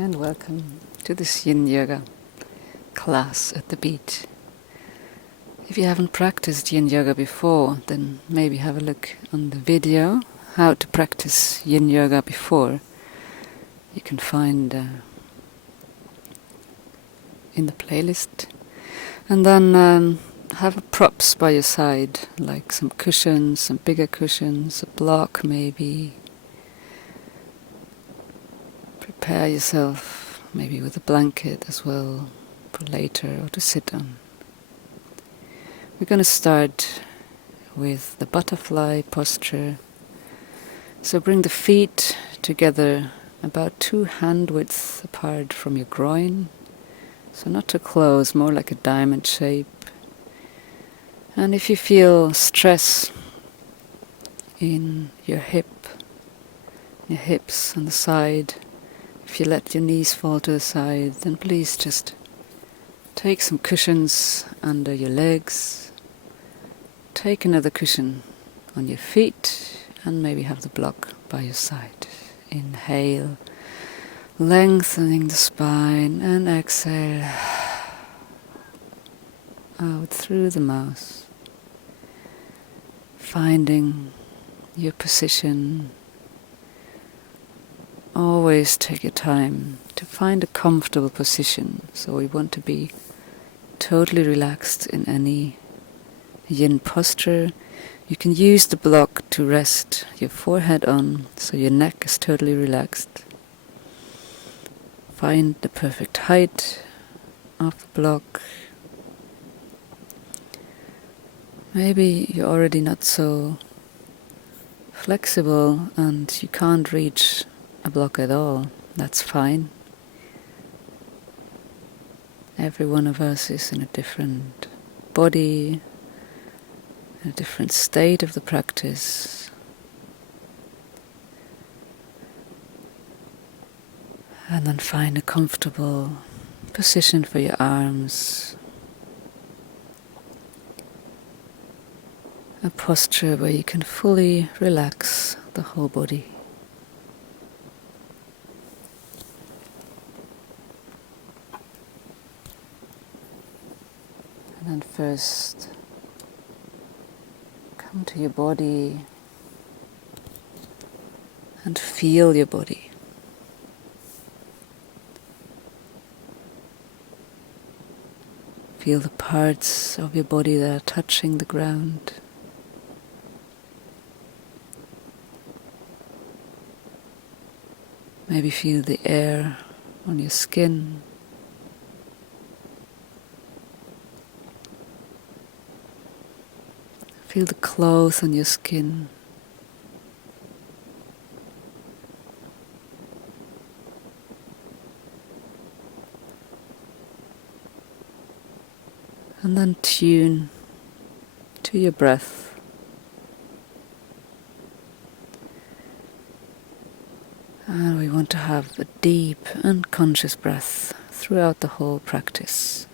and welcome to this Yin Yoga class at the beach. If you haven't practiced Yin Yoga before, then maybe have a look on the video how to practice Yin Yoga before. You can find in the playlist. And then have props by your side, like some cushions, some bigger cushions, a block maybe. Prepare yourself maybe with a blanket as well for later or to sit on. We're going to start with the butterfly posture. So bring the feet together about 2 hand widths apart from your groin. So not too close, more like a diamond shape. And if you feel stress in your hips on the side, if you let your knees fall to the side, then please just take some cushions under your legs. Take another cushion on your feet and maybe have the block by your side. Inhale, lengthening the spine, and exhale out through the mouth. Finding your position. Always take your time to find a comfortable position. So we want to be totally relaxed in any yin posture. You can use the block to rest your forehead on, so your neck is totally relaxed. Find the perfect height of the block. Maybe you're already not so flexible and you can't reach a block at all. That's fine. Every one of us is in a different body, in a different state of the practice. And then find a comfortable position for your arms. A posture where you can fully relax the whole body. And then first, come to your body and feel your body. Feel the parts of your body that are touching the ground. Maybe feel the air on your skin. Feel the clothes on your skin. And then tune to your breath. And we want to have a deep and conscious breath throughout the whole practice.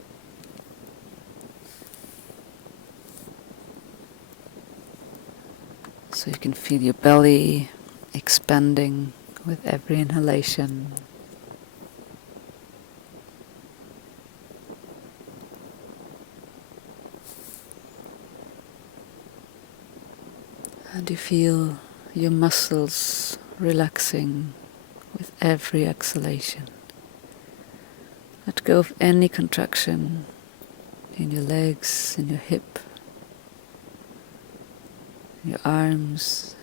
So you can feel your belly expanding with every inhalation. And you feel your muscles relaxing with every exhalation. Let go of any contraction in your legs, in your hip, in your arms.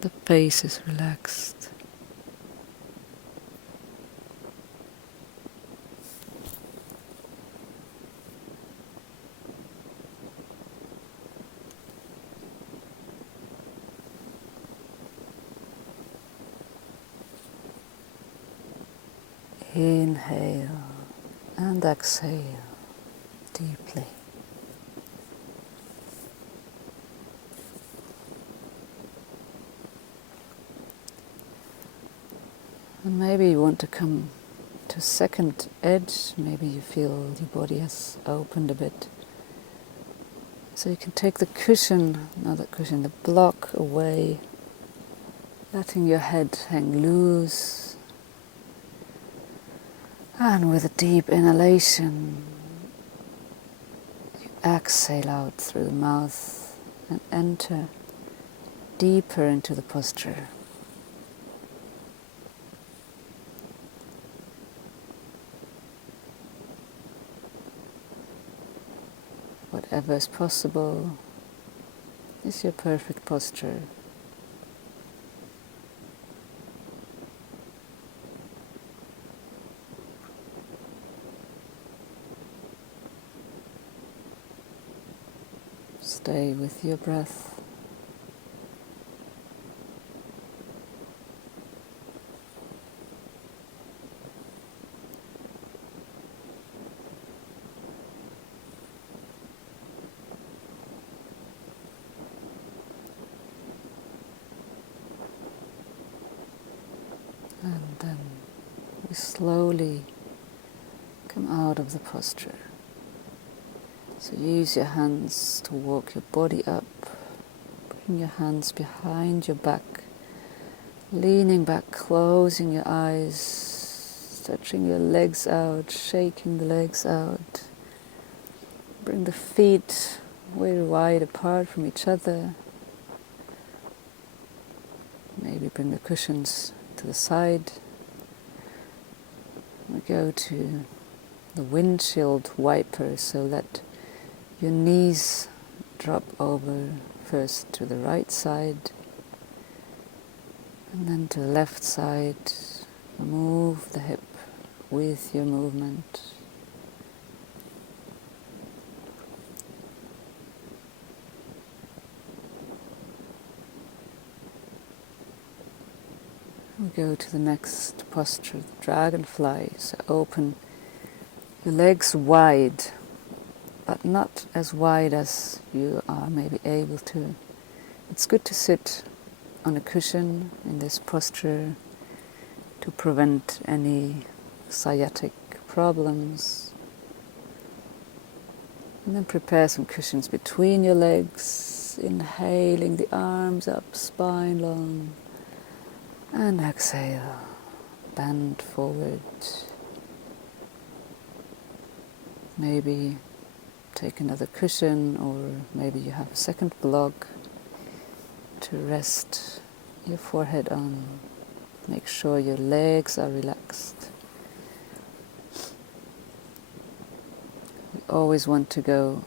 The face is relaxed. Inhale and exhale deeply. And maybe you want to come to second edge. Maybe you feel your body has opened a bit. So you can take the cushion, not the cushion, the block away, letting your head hang loose. And with a deep inhalation, you exhale out through the mouth and enter deeper into the posture. Whatever is possible is your perfect posture. Stay with your breath. And then we slowly come out of the posture. So use your hands to walk your body up. Bring your hands behind your back, leaning back, closing your eyes, stretching your legs out, shaking the legs out. Bring the feet very wide apart from each other. Maybe bring the cushions to the side. We go to the windshield wiper so that your knees drop over first to the right side and then to the left side. Move the hip with your movement. We go to the next posture, the dragonfly. So open your legs wide, but not as wide as you are maybe able to. It's good to sit on a cushion in this posture to prevent any sciatic problems. And then prepare some cushions between your legs, inhaling the arms up, spine long. And exhale, bend forward. Maybe take another cushion, or maybe you have a second block to rest your forehead on. Make sure your legs are relaxed. We always want to go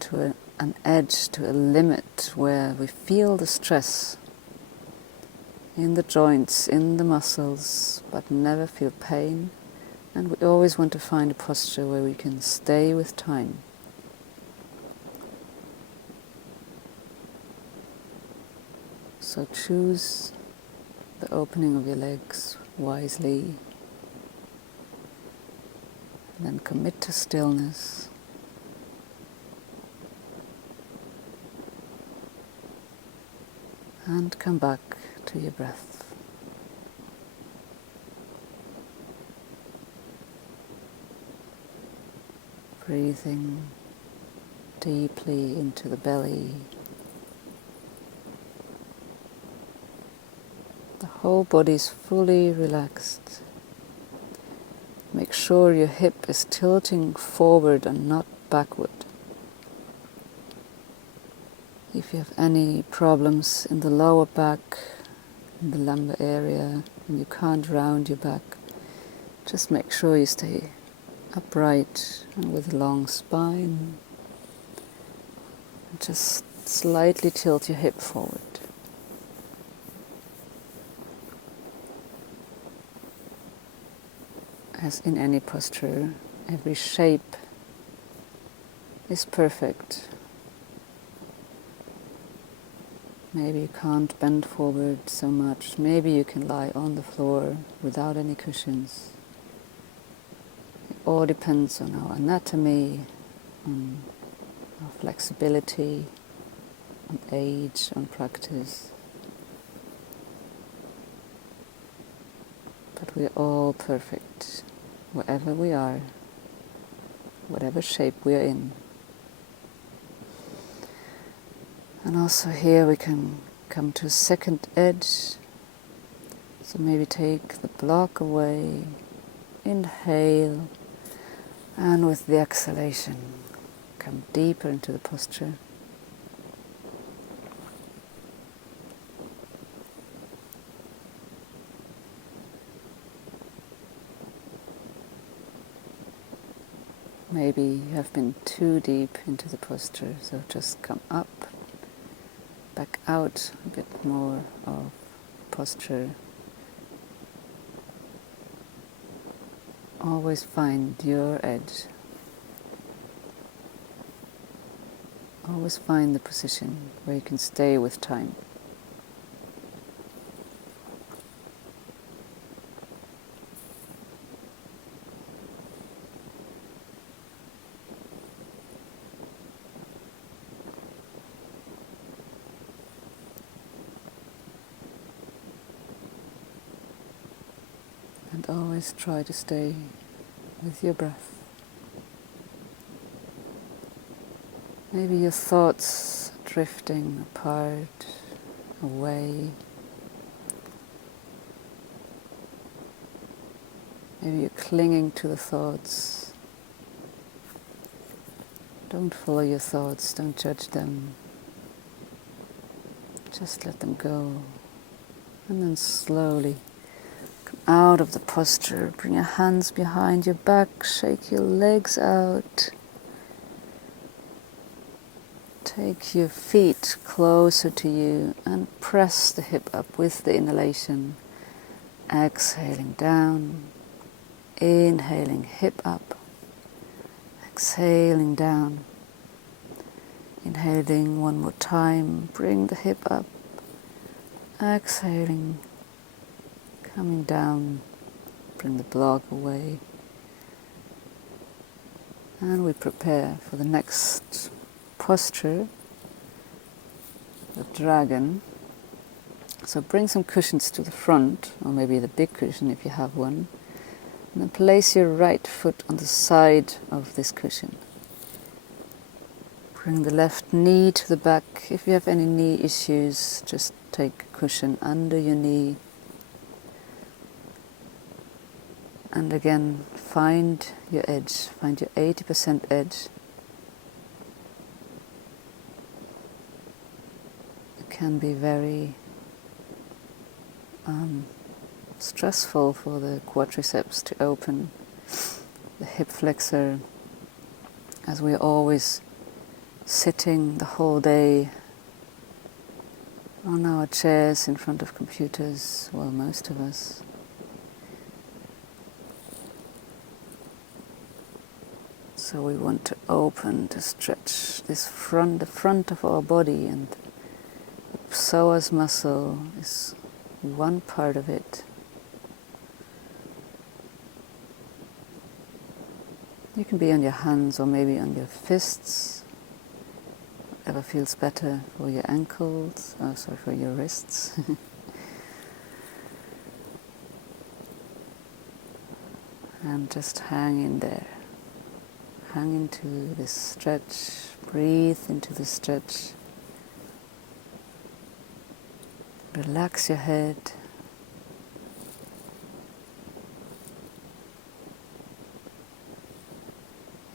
to an edge, to a limit where we feel the stress in the joints, in the muscles, but never feel pain. And we always want to find a posture where we can stay with time. So choose the opening of your legs wisely, and then commit to stillness. And come back to your breath. Breathing deeply into the belly. The whole body is fully relaxed. Make sure your hip is tilting forward and not backward. If you have any problems in the lower back, in the lumbar area, and you can't round your back, just make sure you stay upright and with a long spine. And just slightly tilt your hip forward. As in any posture, every shape is perfect. Maybe you can't bend forward so much. Maybe you can lie on the floor without any cushions. It all depends on our anatomy, on our flexibility, on age, on practice. But we're all perfect, wherever we are, whatever shape we are in. And also here we can come to a second edge. So maybe take the block away, inhale, and with the exhalation, come deeper into the posture. Maybe you have been too deep into the posture, so just come up, back out a bit more of posture. Always find your edge. Always find the position where you can stay with time. And always try to stay with your breath. Maybe your thoughts are drifting apart, away. Maybe you're clinging to the thoughts. Don't follow your thoughts, don't judge them. Just let them go. And then slowly come out of the posture, bring your hands behind your back, shake your legs out. Take your feet closer to you and press the hip up with the inhalation. Exhaling down, inhaling hip up, exhaling down. Inhaling one more time, bring the hip up, exhaling, coming down, bring the block away. And we prepare for the next posture, the dragon. So bring some cushions to the front, or maybe the big cushion if you have one, and then place your right foot on the side of this cushion. Bring the left knee to the back. If you have any knee issues, just take a cushion under your knee. And again, find your edge, find your 80% edge. It can be very stressful for the quadriceps to open the hip flexor, as we're always sitting the whole day on our chairs in front of computers, well, most of us. So we want to open, to stretch this the front of our body, and the psoas muscle is one part of it. You can be on your hands or maybe on your fists, whatever feels better for your ankles, for your wrists. And just hang in there. Hang into this stretch, breathe into the stretch. Relax your head.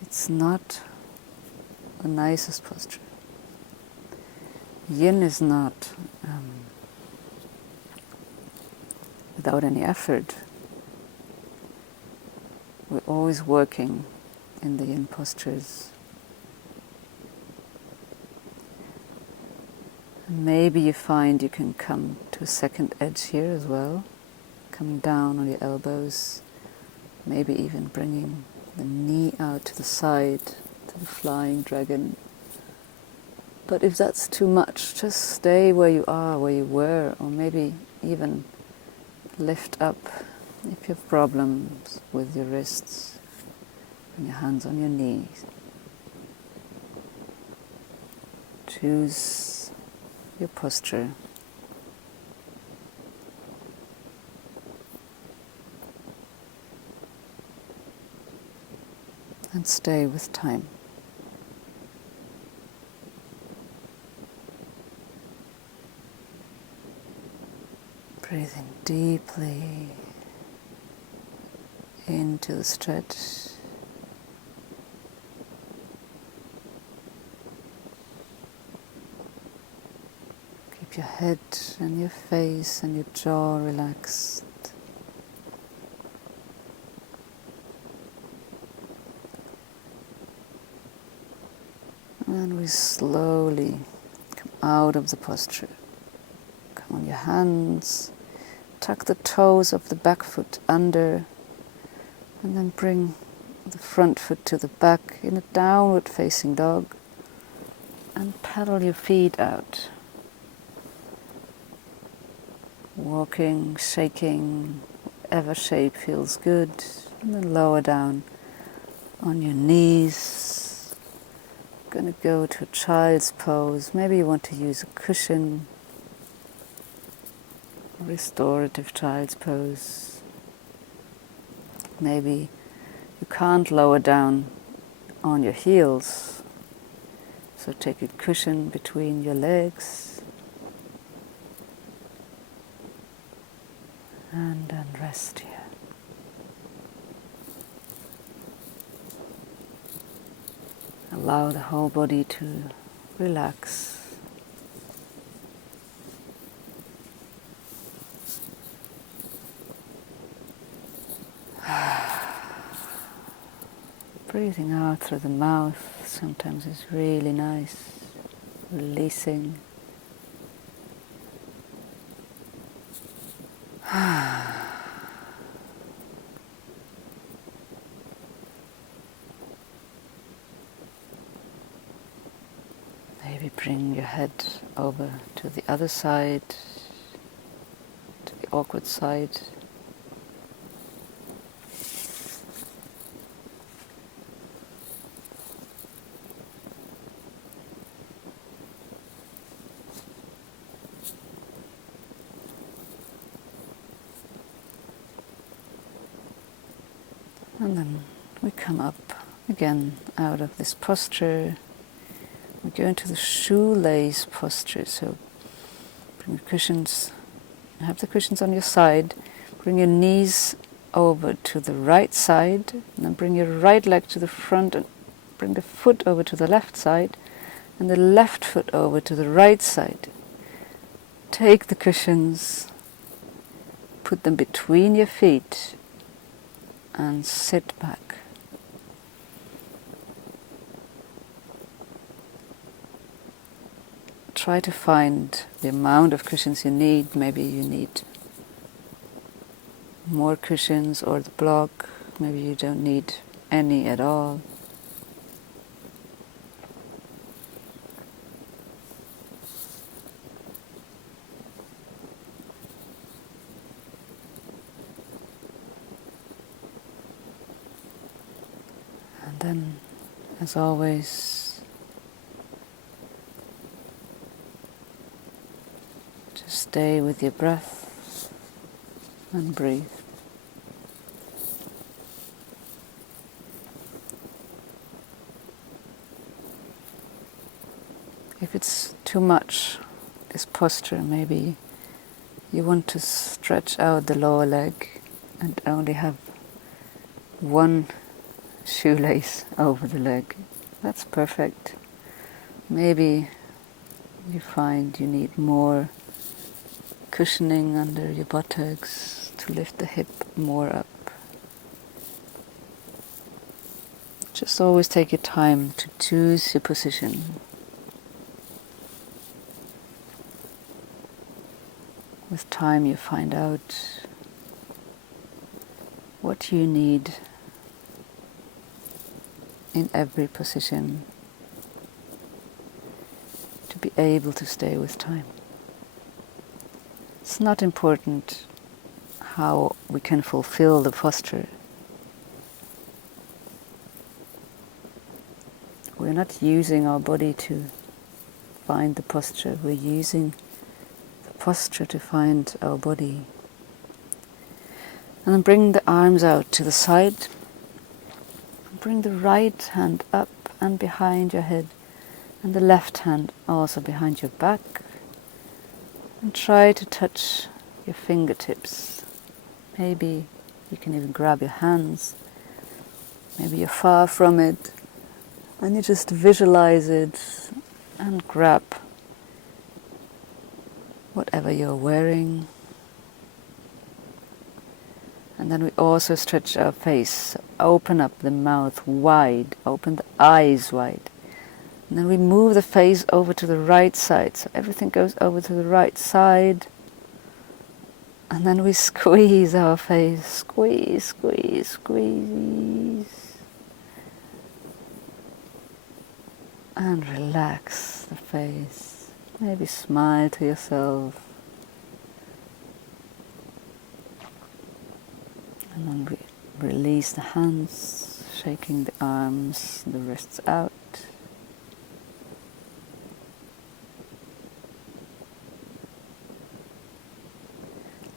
It's not the nicest posture. Yin is not without any effort. We're always working in the yin postures. And maybe you find you can come to a second edge here as well, coming down on your elbows, maybe even bringing the knee out to the side, to the flying dragon. But if that's too much, just stay where you are, where you were, or maybe even lift up if you have problems with your wrists. Bring your hands on your knees. Choose your posture. And stay with time. Breathing deeply into the stretch. Keep your head and your face and your jaw relaxed. And then we slowly come out of the posture. Come on your hands, tuck the toes of the back foot under, and then bring the front foot to the back in a downward facing dog, and pedal your feet out. Walking, shaking, whatever shape feels good, and then lower down on your knees. Going to go to a child's pose. Maybe you want to use a cushion. Restorative child's pose. Maybe you can't lower down on your heels, so take a cushion between your legs and then rest here. Allow the whole body to relax. Breathing out through the mouth sometimes is really nice, releasing. Maybe bring your head over to the other side, to the awkward side. And then we come up again out of this posture. We go into the shoelace posture. So bring the cushions, have the cushions on your side. Bring your knees over to the right side, and then bring your right leg to the front and bring the foot over to the left side, and the left foot over to the right side. Take the cushions, put them between your feet, and sit back. Try to find the amount of cushions you need. Maybe you need more cushions or the block. Maybe you don't need any at all. And then, as always, just stay with your breath and breathe. If it's too much, this posture, maybe you want to stretch out the lower leg and only have one shoelace over the leg. That's perfect. Maybe you find you need more cushioning under your buttocks to lift the hip more up. Just always take your time to choose your position. With time you find out what you need in every position to be able to stay with time. It's not important how we can fulfill the posture. We're not using our body to find the posture. We're using the posture to find our body. And then bring the arms out to the side. Bring the right hand up and behind your head, and the left hand also behind your back. And try to touch your your fingertips. Maybe you can even grab your hands. Maybe you're far from it, and you just visualize it and grab whatever you're wearing. And then we also stretch our face, open up the mouth wide, open the eyes wide. And then we move the face over to the right side, so everything goes over to the right side. And then we squeeze our face, squeeze, squeeze, squeeze. And relax the face. Maybe smile to yourself. And then we release the hands, shaking the arms, the wrists out.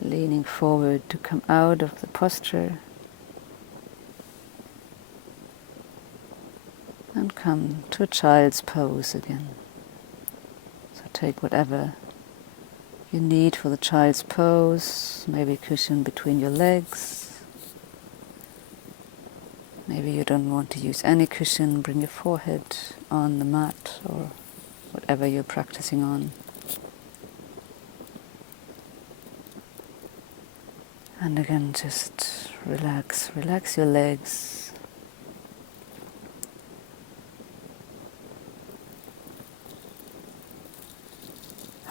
Leaning forward to come out of the posture. And come to a child's pose again. So take whatever you need for the child's pose, maybe a cushion between your legs. Maybe you don't want to use any cushion, bring your forehead on the mat or whatever you're practicing on. And again, just relax, relax your legs.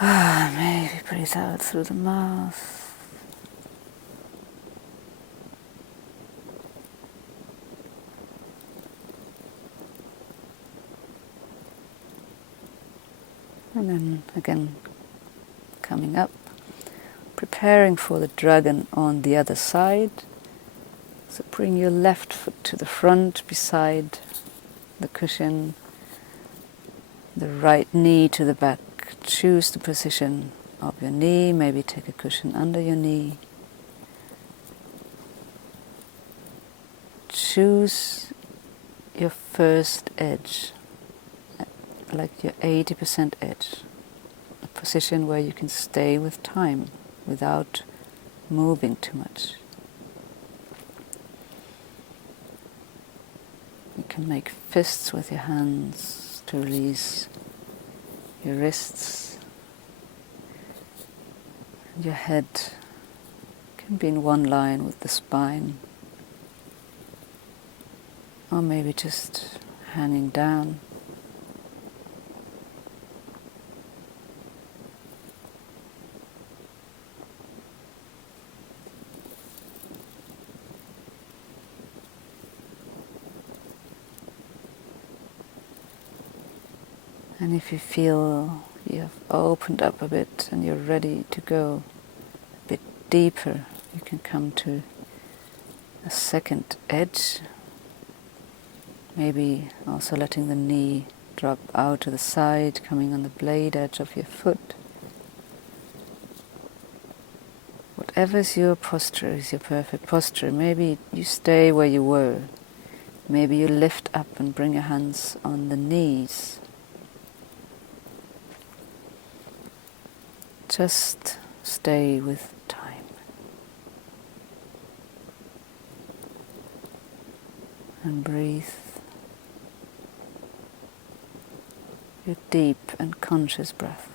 Maybe breathe out through the mouth. And then again, coming up, preparing for the dragon on the other side. So bring your left foot to the front beside the cushion, the right knee to the back. Choose the position of your knee, maybe take a cushion under your knee. Choose your first edge, like your 80% edge, a position where you can stay with time without moving too much. You can make fists with your hands to release your wrists. And your head can be in one line with the spine, or maybe just hanging down. And if you feel you have opened up a bit and you're ready to go a bit deeper, you can come to a second edge. Maybe also letting the knee drop out to the side, coming on the blade edge of your foot. Whatever is your posture is your perfect posture. Maybe you stay where you were. Maybe you lift up and bring your hands on the knees. Just stay with time. And breathe your deep and conscious breath.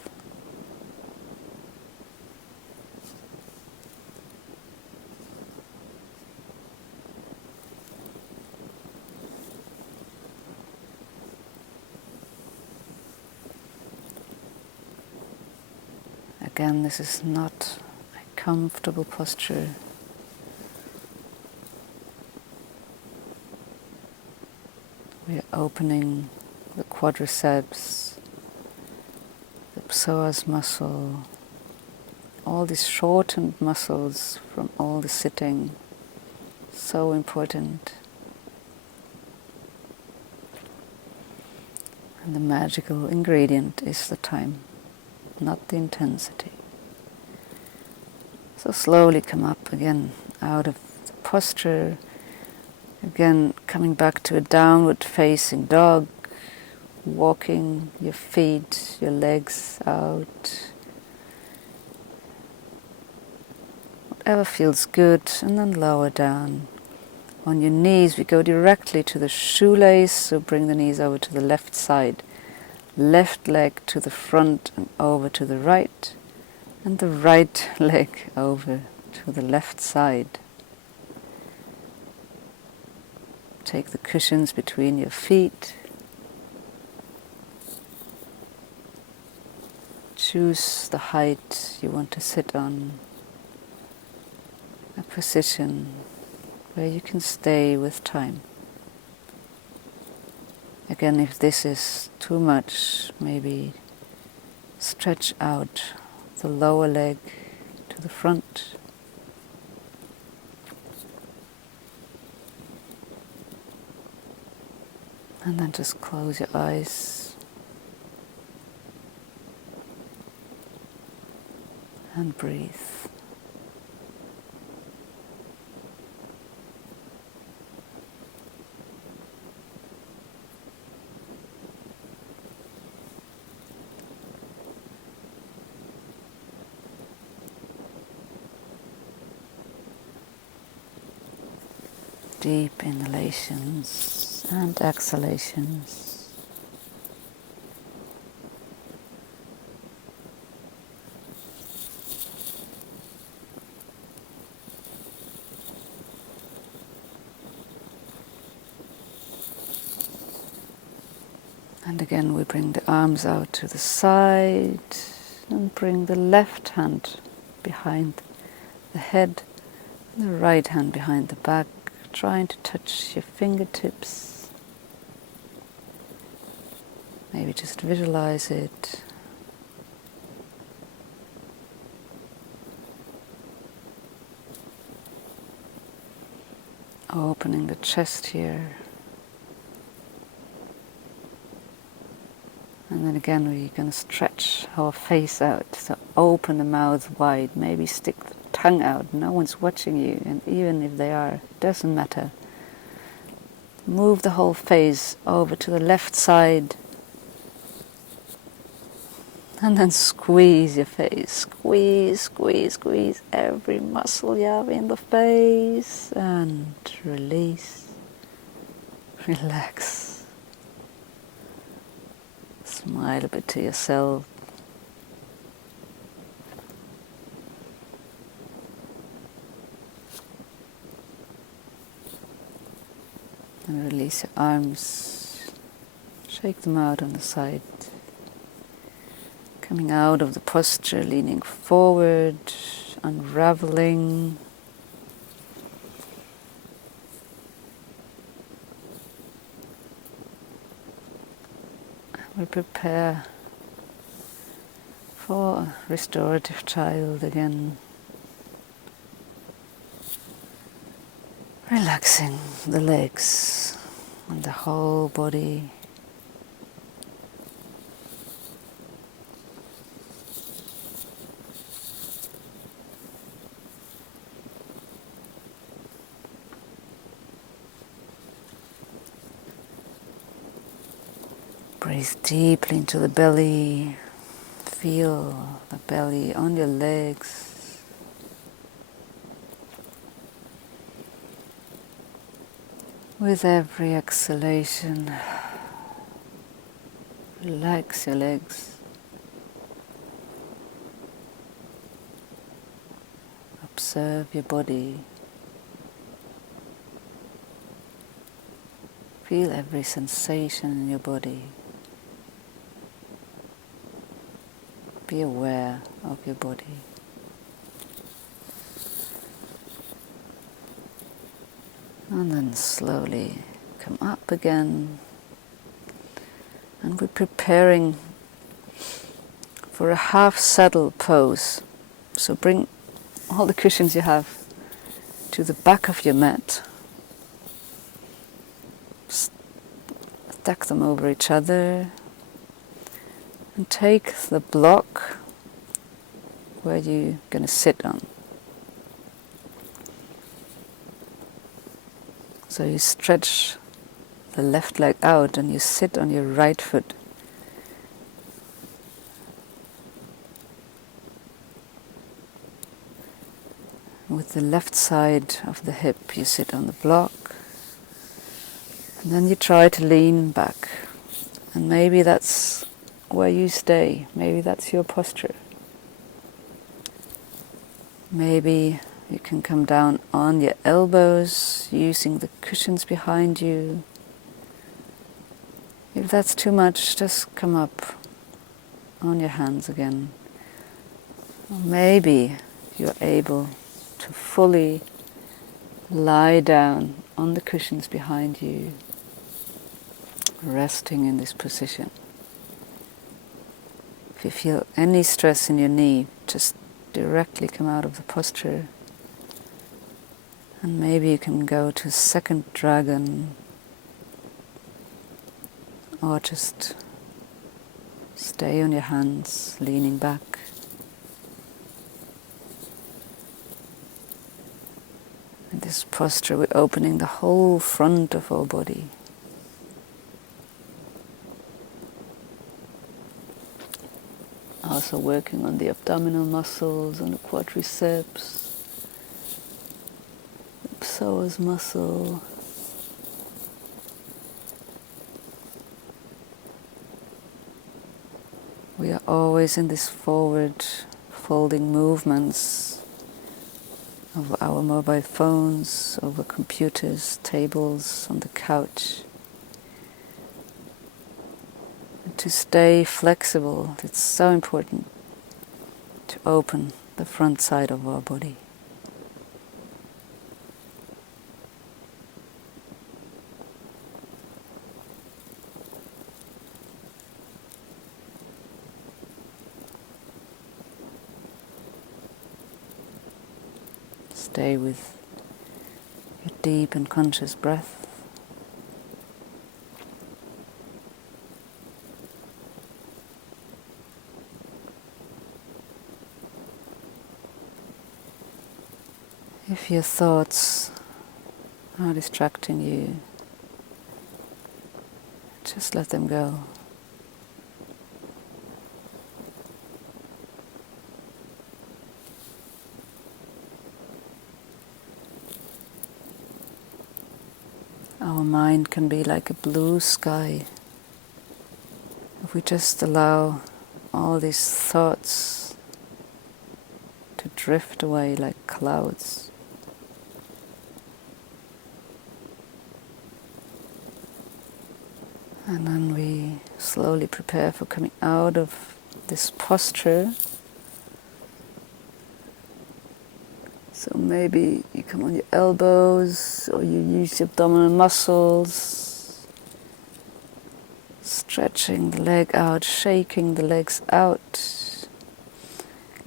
Again, this is not a comfortable posture. We are opening the quadriceps, the psoas muscle, all these shortened muscles from all the sitting. So important. And the magical ingredient is the time, not the intensity. So slowly come up again out of the posture, again coming back to a downward facing dog, walking your feet, your legs out. whatever feels good, and then lower down. On your knees, we go directly to the shoelace, so bring the knees over to the left side. Left leg to the front and over to the right, and the right leg over to the left side. Take the cushions between your feet. Choose the height you want to sit on, a position where you can stay with time. Again, if this is too much, maybe stretch out the lower leg to the front. And then just close your eyes and breathe. Deep inhalations and exhalations. And again we bring the arms out to the side and bring the left hand behind the head, and the right hand behind the back, trying to touch your fingertips. Maybe just visualize it. Opening the chest here. And then again we're going to stretch our face out. So open the mouth wide, maybe stick the tongue out. No one's watching you, and even if they are, it doesn't matter. Move the whole face over to the left side. And then squeeze your face. Squeeze, squeeze, squeeze every muscle you have in the face. And release. Relax. Smile a bit to yourself. And release your arms. Shake them out on the side. Coming out of the posture, leaning forward, unraveling. We prepare for a restorative child again. Relaxing the legs and the whole body. Breathe deeply into the belly. Feel the belly on your legs. With every exhalation, relax your legs. Observe your body. Feel every sensation in your body. Be aware of your body. And then slowly come up again. And we're preparing for a half saddle pose. So bring all the cushions you have to the back of your mat. Stack them over each other. And take the block where you're going to sit on. So you stretch the left leg out and you sit on your right foot. with the left side of the hip, you sit on the block, and then you try to lean back. And maybe that's where you stay. Maybe that's your posture. Maybe you can come down on your elbows using the cushions behind you. If that's too much, just come up on your hands again. Or maybe you're able to fully lie down on the cushions behind you, resting in this position. If you feel any stress in your knee, just directly come out of the posture. And maybe you can go to second dragon, or just stay on your hands, leaning back. In this posture, we're opening the whole front of our body. Also working on the abdominal muscles, on the quadriceps, the psoas muscle. We are always in this forward folding movements of our mobile phones, over computers, tables, on the couch. To stay flexible, it's so important to open the front side of our body. Stay with your deep and conscious breath. If your thoughts are distracting you, just let them go. Our mind can be like a blue sky. If we just allow all these thoughts to drift away like clouds. And then we slowly prepare for coming out of this posture. So maybe you come on your elbows, or you use your abdominal muscles, stretching the leg out, shaking the legs out,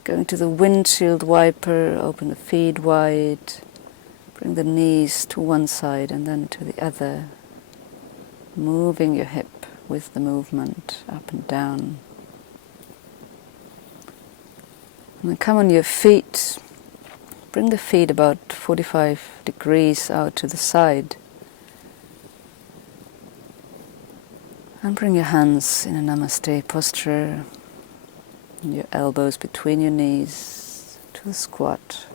going to the windshield wiper, open the feet wide, bring the knees to one side and then to the other, moving your hip with the movement up and down. And then come on your feet. Bring the feet about 45 degrees out to the side. And bring your hands in a namaste posture. And your elbows between your knees to a squat.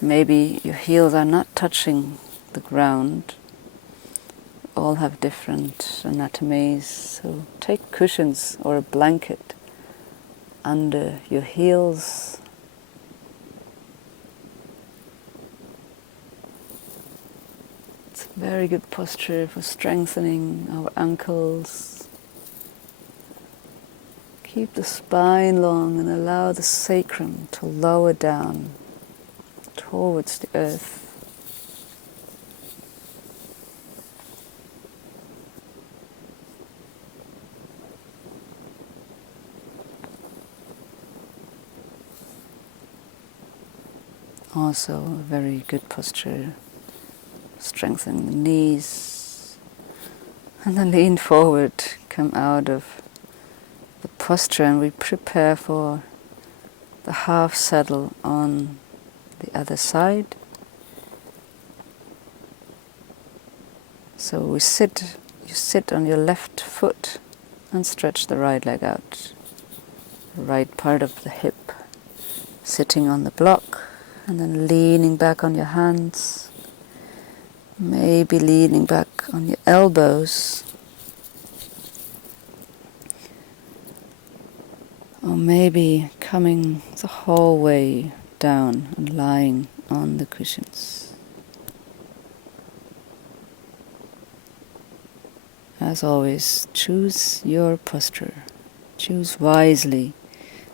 Maybe your heels are not touching the ground. All have different anatomies. So take cushions or a blanket under your heels. Very good posture for strengthening our ankles. Keep the spine long and allow the sacrum to lower down towards the earth. Also a very good posture. Strengthen the knees, and then lean forward, come out of the posture, and we prepare for the half saddle on the other side. So you sit on your left foot and stretch the right leg out, the right part of the hip sitting on the block, and then leaning back on your hands, maybe leaning back on your elbows, or maybe coming the whole way down and lying on the cushions. As always, choose your posture. Choose wisely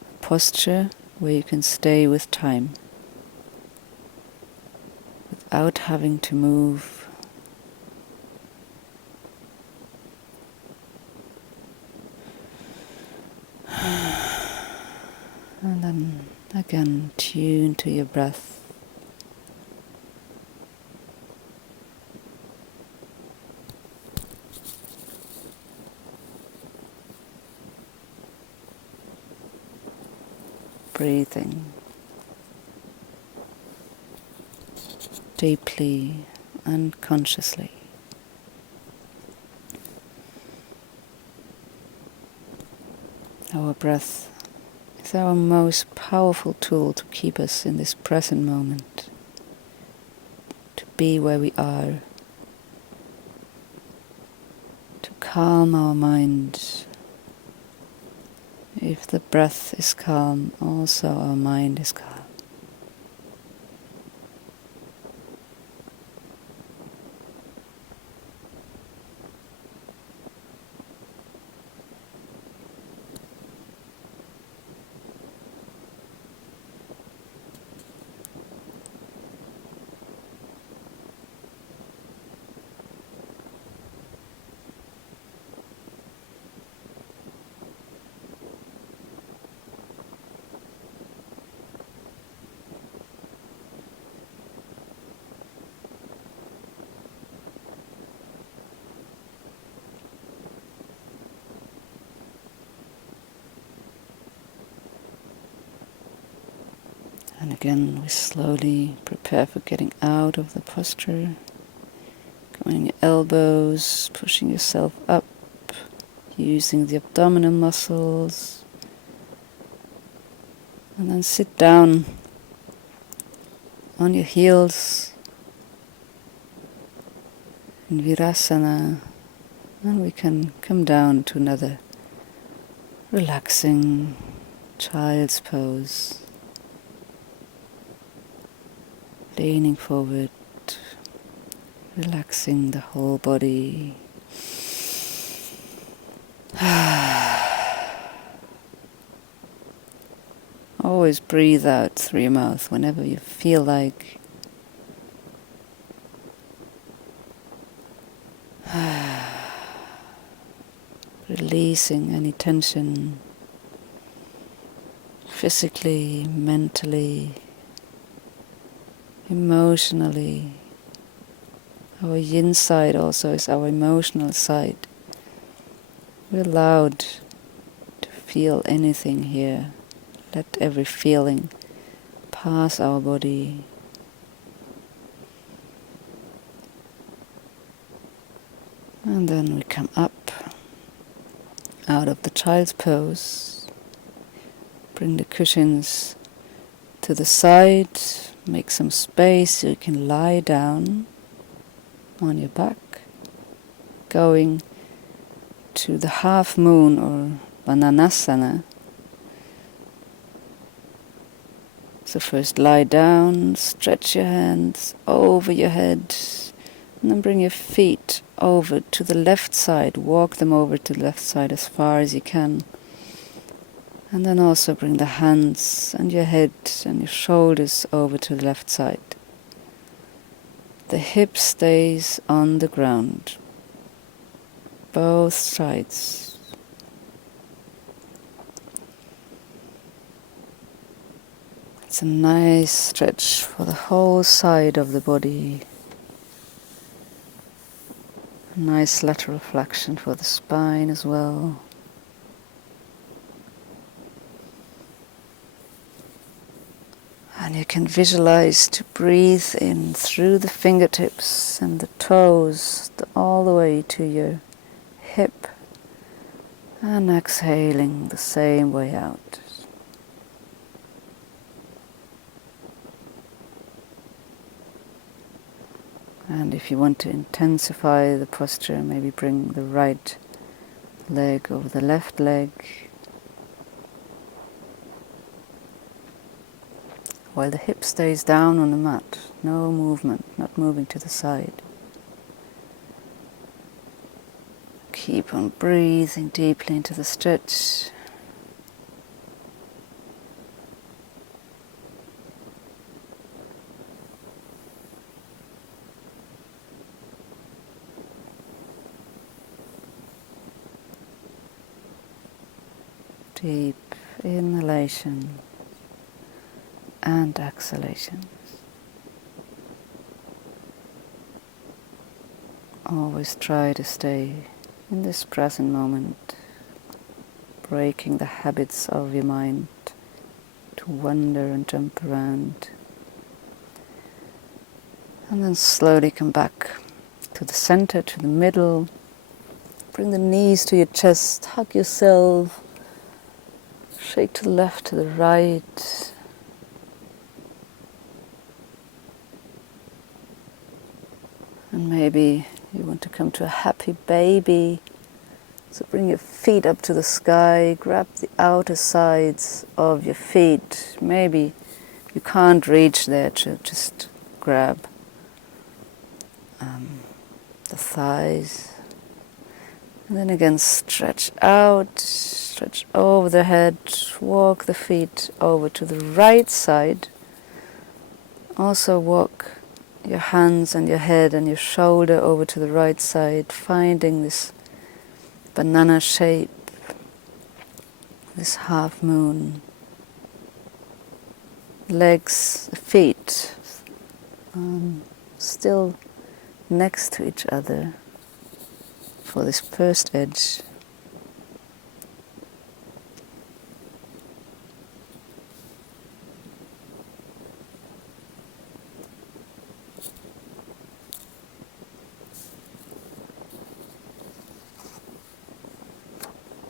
a posture where you can stay with time without having to move. And then again, tune to your breath. Breathing deeply and consciously. Our breath is our most powerful tool to keep us in this present moment, to be where we are, to calm our mind. If the breath is calm, also our mind is calm. And again, we slowly prepare for getting out of the posture. Going your elbows, pushing yourself up, using the abdominal muscles. And then sit down on your heels in Virasana. And we can come down to another relaxing child's pose. Leaning forward, relaxing the whole body. Always breathe out through your mouth whenever you feel like. Releasing any tension, physically, mentally, emotionally. Our yin side also is our emotional side. We're allowed to feel anything here. Let every feeling pass our body. And then we come up out of the child's pose. Bring the cushions to the side. Make some space so you can lie down on your back. Going to the half moon or Bananasana. So first lie down, stretch your hands over your head, and then bring your feet over to the left side. Walk them over to the left side as far as you can. And then also bring the hands and your head and your shoulders over to the left side. The hip stays on the ground. Both sides. It's a nice stretch for the whole side of the body. A nice lateral flexion for the spine as well. And you can visualize to breathe in through the fingertips and the toes all the way to your hip. And exhaling the same way out. And if you want to intensify the posture, maybe bring the right leg over the left leg, while the hip stays down on the mat. No movement, not moving to the side. Keep on breathing deeply into the stretch. Deep inhalation and exhalation. Always try to stay in this present moment, breaking the habits of your mind to wander and jump around. And then slowly come back to the center, to the middle. Bring the knees to your chest, hug yourself. Shake to the left, to the right. And maybe you want to come to a happy baby. So bring your feet up to the sky, grab the outer sides of your feet. Maybe you can't reach there, to just grab the thighs. And then again stretch out, stretch over the head, walk the feet over to the right side. Also walk your hands and your head and your shoulder over to the right side, finding this banana shape, this half moon. Legs, feet, still next to each other for this first edge.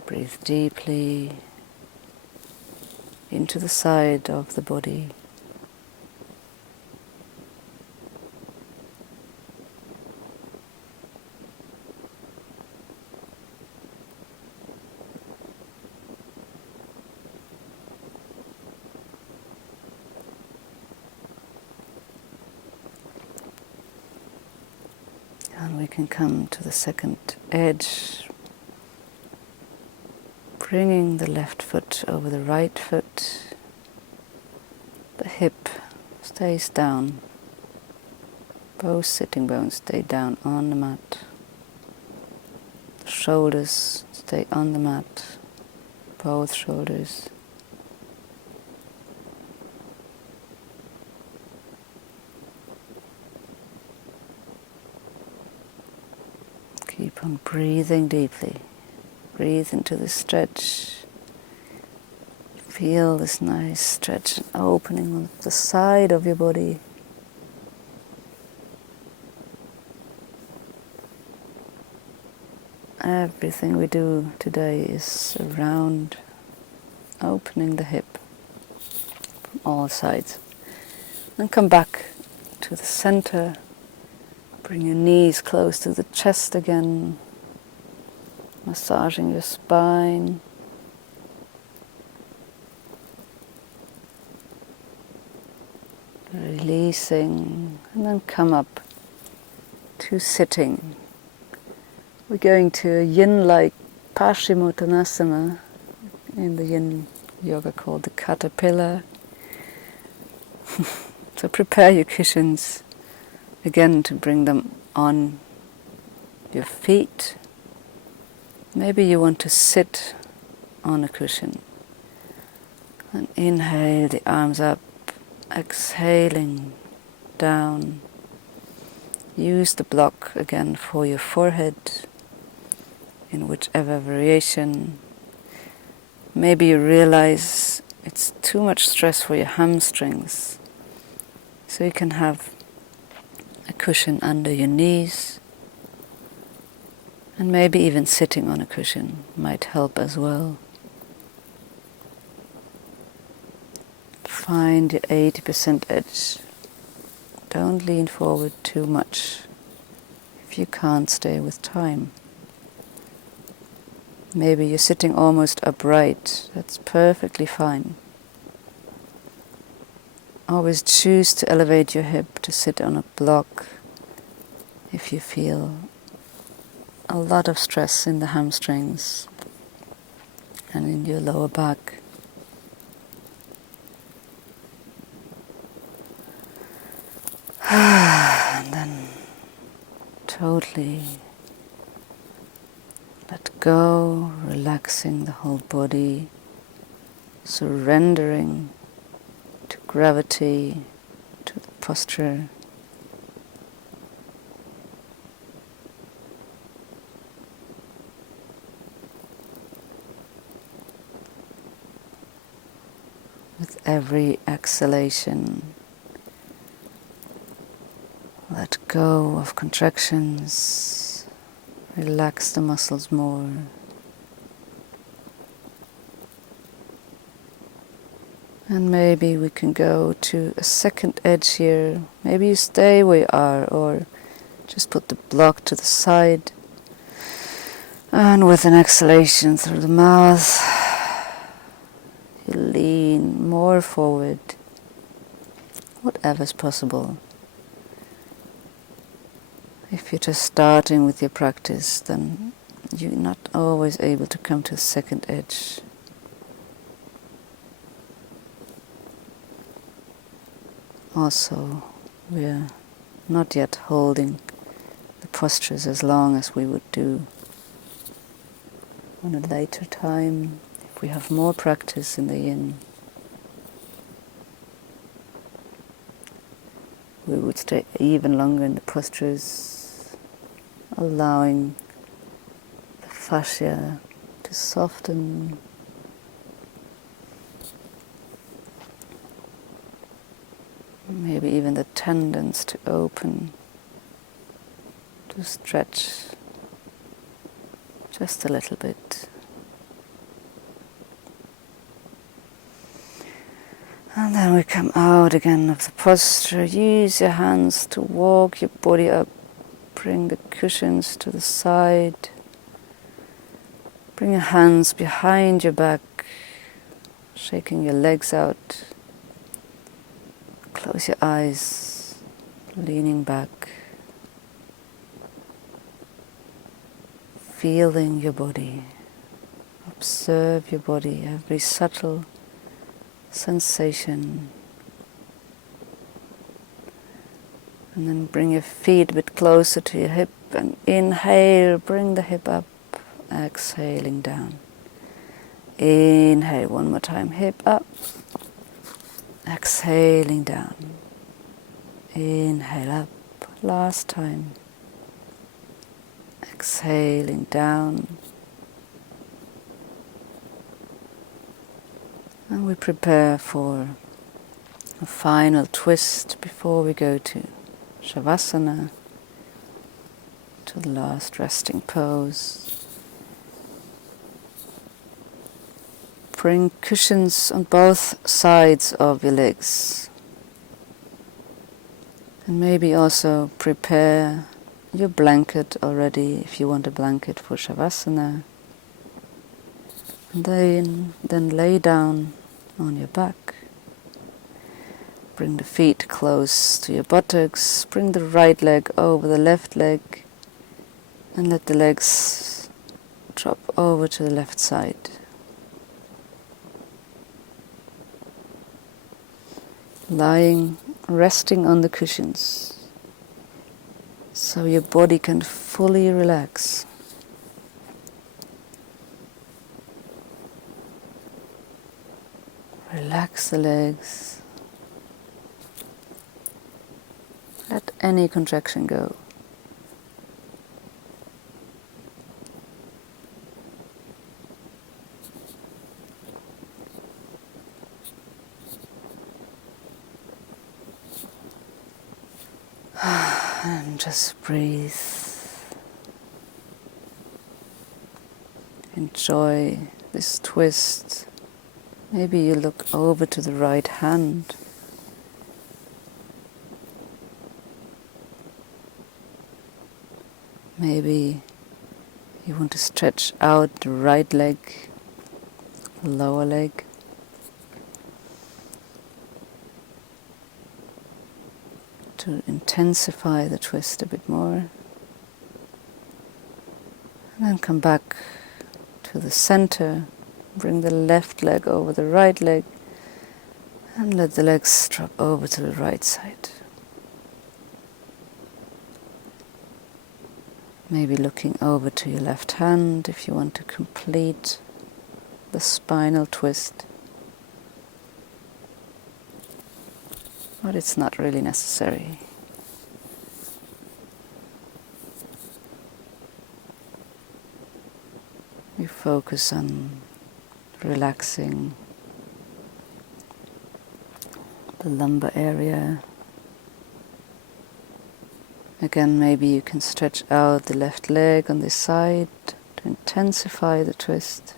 Breathe deeply into the side of the body. And we can come to the second edge, bringing the left foot over the right foot. The hip stays down. Both sitting bones stay down on the mat. The shoulders stay on the mat. Both shoulders. Keep on breathing deeply. Breathe into the stretch. Feel this nice stretch and opening on the side of your body. Everything we do today is around opening the hip from all sides. Then come back to the center. Bring your knees close to the chest again, massaging your spine. Releasing, and then come up to sitting. We're going to a yin-like Paschimottanasana, in the yin yoga called the caterpillar. So prepare your cushions again to bring them on your feet. Maybe you want to sit on a cushion. And inhale the arms up, exhaling down. Use the block again for your forehead in whichever variation. Maybe you realize it's too much stress for your hamstrings, so you can have a cushion under your knees, and maybe even sitting on a cushion might help as well. Find your 80% edge. Don't lean forward too much. if you can't stay with time. Maybe you're sitting almost upright. That's perfectly fine. Always choose to elevate your hip to sit on a block if you feel a lot of stress in the hamstrings and in your lower back. And then totally let go, relaxing the whole body, surrendering to gravity, to the posture. With every exhalation, let go of contractions, relax the muscles more. And maybe we can go to a second edge here. Maybe you stay where you are, or just put the block to the side. And with an exhalation through the mouth, you lean more forward, whatever's possible. If you're just starting with your practice, then you're not always able to come to a second edge. Also, we're not yet holding the postures as long as we would do on a later time, if we have more practice in the yin. We would stay even longer in the postures, allowing the fascia to soften. Maybe even the tendons to open, to stretch just a little bit. And then we come out again of the posture. Use your hands to walk your body up. Bring the cushions to the side. Bring your hands behind your back, shaking your legs out. Close your eyes, leaning back. Feeling your body. Observe your body, every subtle sensation. And then bring your feet a bit closer to your hip and inhale, bring the hip up, exhaling down. Inhale one more time, hip up, exhaling down. Inhale up, last time. Exhaling down. And we prepare for a final twist before we go to Shavasana, to the last resting pose. Bring cushions on both sides of your legs. And maybe also prepare your blanket already, if you want a blanket for Shavasana. And then lay down on your back. Bring the feet close to your buttocks. Bring the right leg over the left leg. And let the legs drop over to the left side. Lying, resting on the cushions, so your body can fully relax. Relax the legs. Let any contraction go. And just breathe. Enjoy this twist. Maybe you look over to the right hand. Maybe you want to stretch out the right leg, lower leg. To intensify the twist a bit more. And then come back to the center. Bring the left leg over the right leg. And let the legs drop over to the right side. Maybe looking over to your left hand if you want to complete the spinal twist. But it's not really necessary. We focus on relaxing the lumbar area. Again, maybe you can stretch out the left leg on this side to intensify the twist.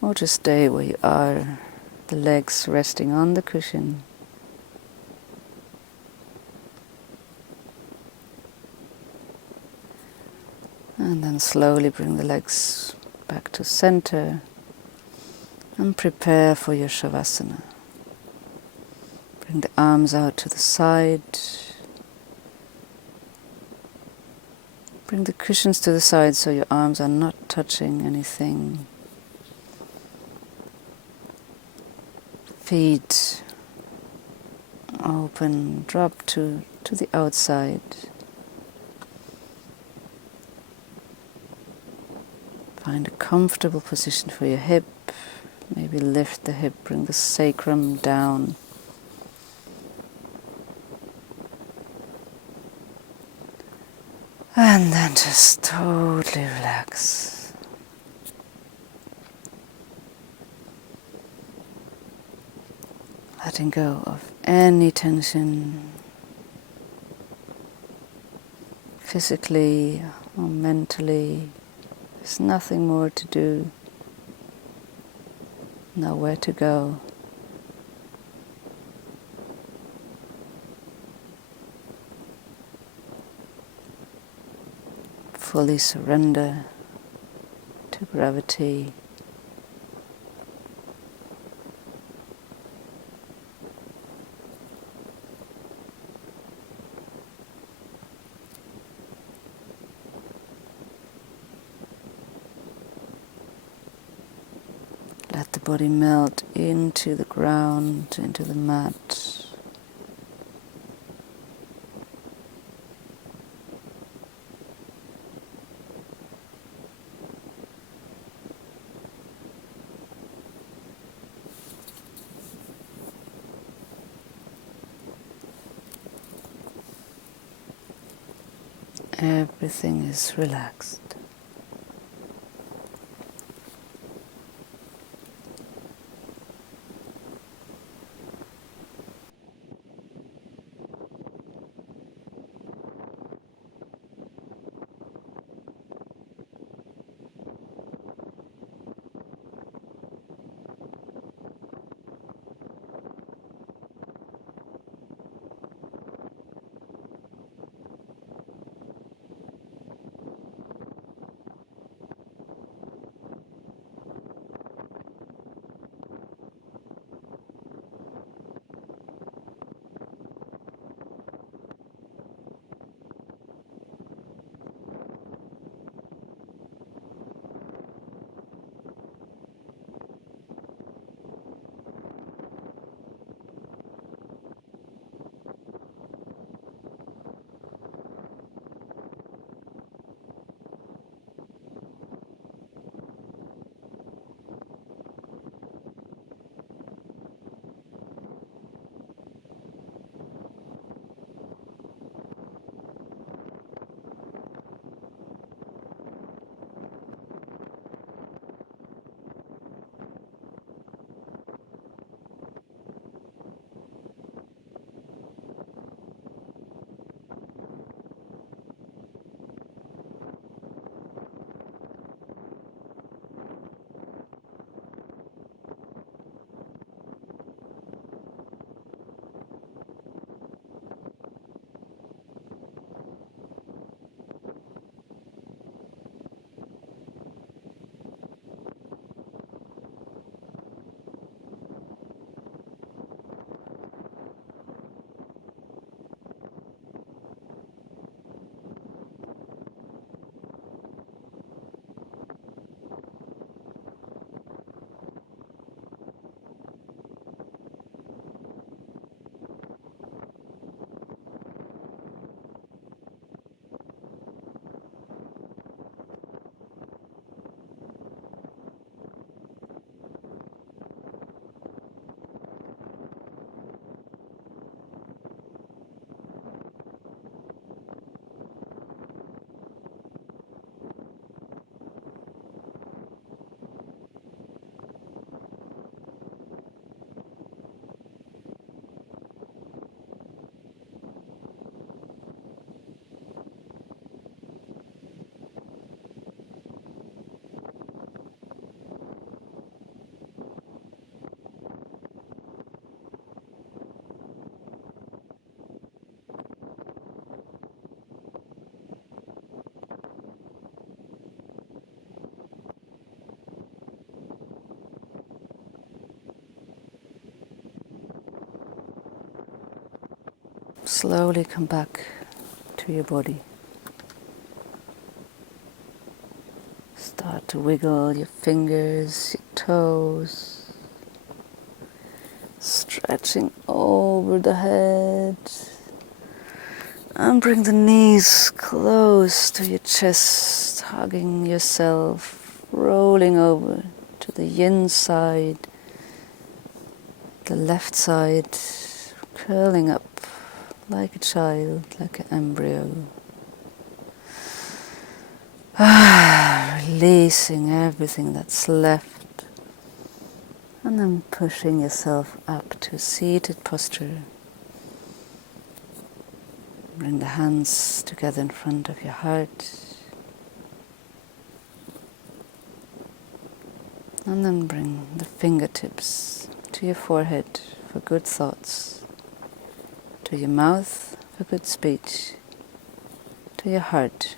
Or just stay where you are, the legs resting on the cushion. And then slowly bring the legs back to center and prepare for your Shavasana. Bring the arms out to the side. Bring the cushions to the side so your arms are not touching anything. Feet open, drop to the outside. Find a comfortable position for your hip. Maybe lift the hip, bring the sacrum down. And then just totally relax. Letting go of any tension, physically or mentally. There's nothing more to do, nowhere to go. Fully surrender to gravity. Let the body melt into the ground, into the mat. Everything is relaxed. slowly come back to your body. Start to wiggle your fingers, your toes, stretching over the head, and bring the knees close to your chest, hugging yourself, rolling over to the yin side, the left side, curling up like a child, like an embryo. Releasing everything that's left, and then pushing yourself up to seated posture. Bring the hands together in front of your heart, and then bring the fingertips to your forehead for good thoughts, to your mouth for good speech, to your heart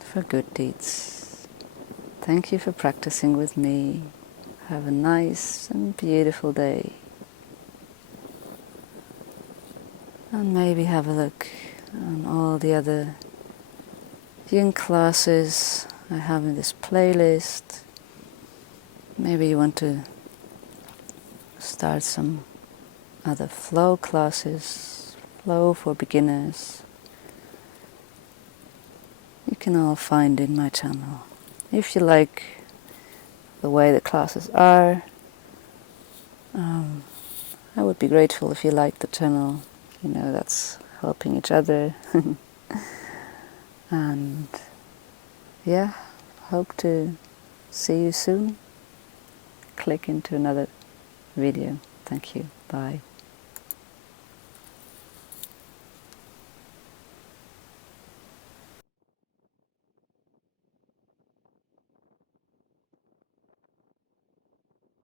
for good deeds. Thank you for practicing with me. Have a nice and beautiful day. And maybe have a look on all the other yin classes I have in this playlist. Maybe you want to start some other flow classes, flow for beginners. You can all find in my channel. If you like the way the classes are, I would be grateful if you liked the channel. You know, that's helping each other. And yeah, hope to see you soon. Click into another video. Thank you. Bye.